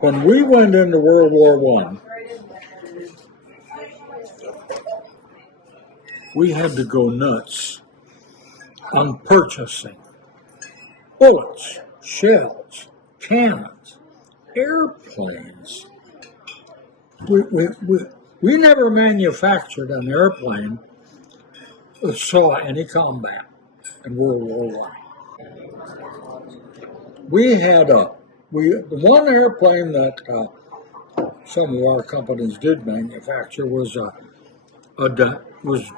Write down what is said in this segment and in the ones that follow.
When we went into World War I, we had to go nuts on purchasing bullets, shells, cannons, airplanes. We never manufactured an airplane that saw any combat in World War I. We had the one airplane that some of our companies did manufacture was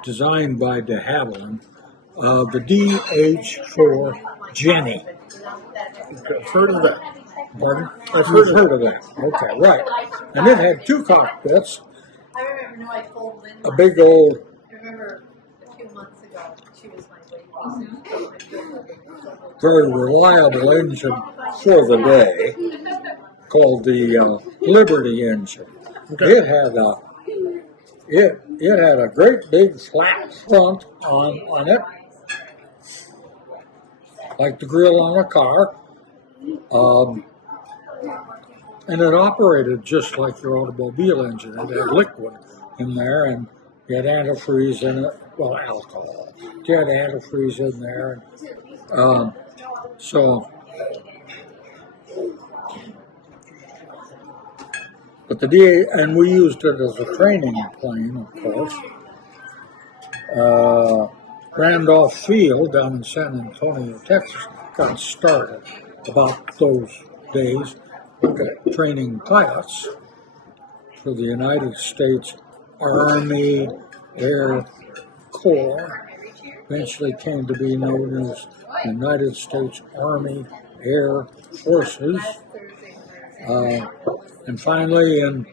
designed by de Havilland, the DH-4 Jenny. I've heard of that. Pardon? I've heard of that. Okay, right. And it had two cockpits. A big old. Very reliable engine for the day, called the Liberty engine. Okay. It had a great big flat front on it, like the grill on a car, and it operated just like your automobile engine. It had liquid in there, and you had antifreeze in it. Well, alcohol. You had antifreeze in there. But and we used it as a training plane, of course. Randolph Field down in San Antonio, Texas, got started about those days. Training pilots for the United States Army Air Corps. Eventually came to be known as United States Army Air Forces. And finally, in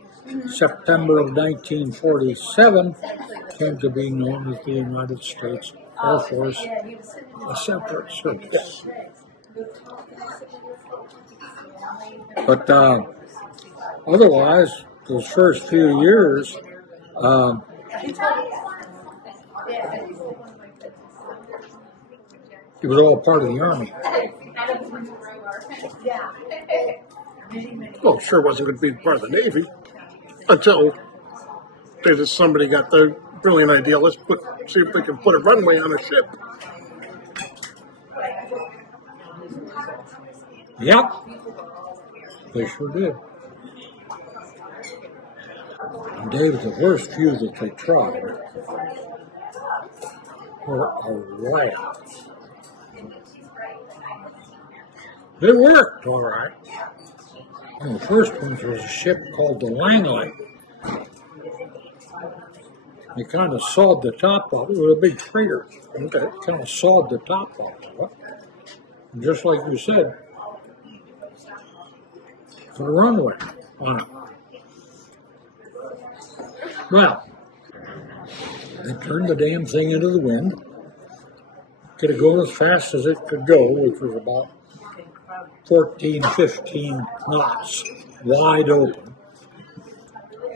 September of 1947, came to be known as the United States Air Force, a separate service. But otherwise, those first few years, it was all part of the Army. Well, sure wasn't going to be part of the Navy until somebody got the brilliant idea. Let's see if they can put a runway on a ship. Yep, they sure did. And Dave, the first few that they tried were a riot. They worked all right. And the first one was a ship called the Langley. They kind of sawed the top off. It was a big freighter. Okay. Kind of sawed the top off of it. And just like you said, put a runway on it. Well, they turned the damn thing into the wind. Could it go as fast as it could go, which was about 14, 15 knots, wide open.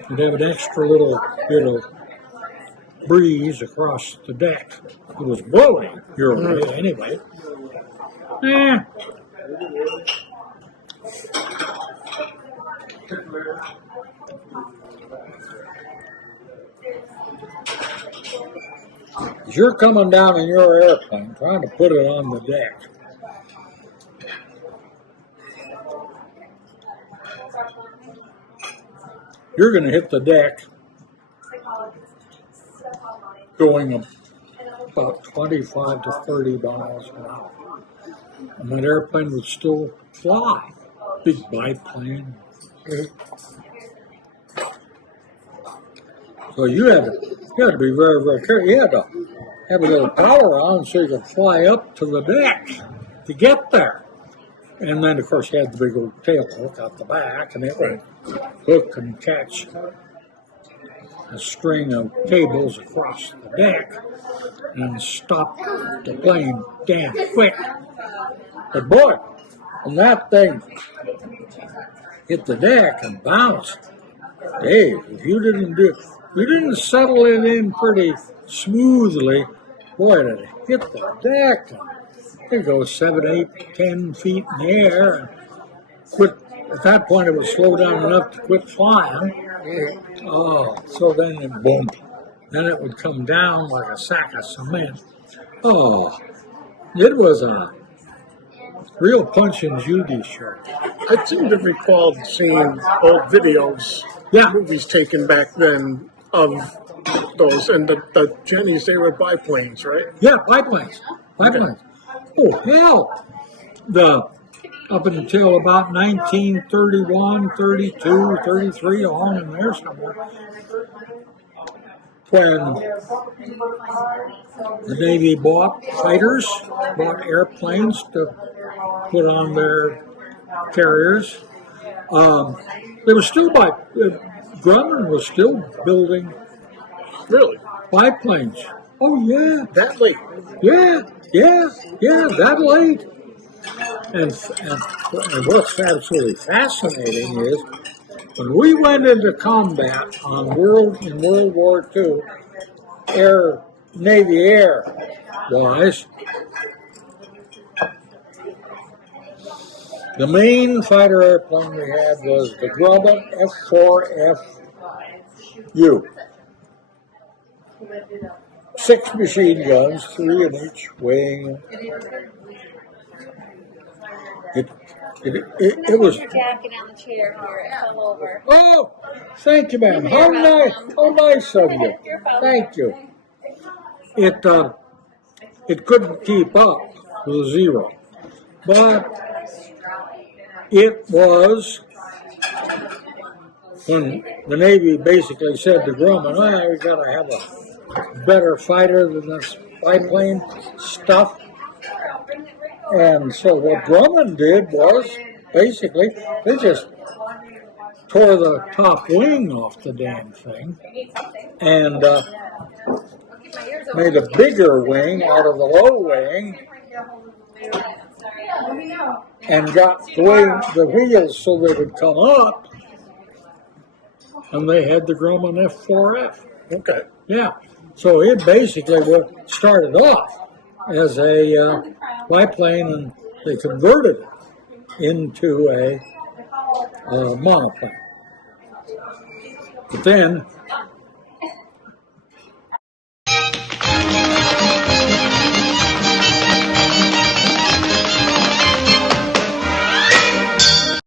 You'd have an extra little bit of breeze across the deck. It was blowing your way anyway. As you're coming down in your airplane, trying to put it on the deck, you're going to hit the deck going about 25 to 30 miles an hour. And that airplane would still fly. Big biplane. So you had to be very, very careful. You had to have a little power on so you could fly up to the deck to get there. And then, of course, you had the big old tail hook out the back, and it would hook and catch a string of cables across the deck and stop the plane damn quick. But boy, when that thing hit the deck and bounced, Dave, if you didn't settle it in pretty smoothly, boy, it hit the deck and It goes 7, 8, 10 feet in the air. And quit. At that point, it would slow down enough to quit flying. Oh, so then it boom. Then it would come down like a sack of cement. Oh, it was a real Punch and Judy show. I seem to recall seeing old videos, Yeah. movies taken back then of those, and the Jennies, they were biplanes, right? Yeah, biplanes. Biplanes. Oh, hell. Up until about 1931, 32, 33, along in there somewhere, when the Navy bought fighters, bought airplanes to put on their carriers. They were still Grumman was still building Really? biplanes. Oh yeah, That late? yeah, that late. And what's absolutely fascinating is when we went into combat in World War II, Navy air wise, the main fighter airplane we had was the Grumman F-4FU. 6 machine guns, 3 in each wing. It was. Your jacket on the chair here. It fell over. Oh, thank you, ma'am. How nice of you. Thank you. It couldn't keep up with a 0, but it was when the Navy basically said to Grumman, we got to have a better fighter than this biplane stuff. And so what Grumman did was, basically, they just tore the top wing off the damn thing and made a bigger wing out of the low wing and got the wheels so they would come up, and they had the Grumman F4F. Okay. Yeah. So it basically started off as a biplane, and they converted it into a monoplane. But then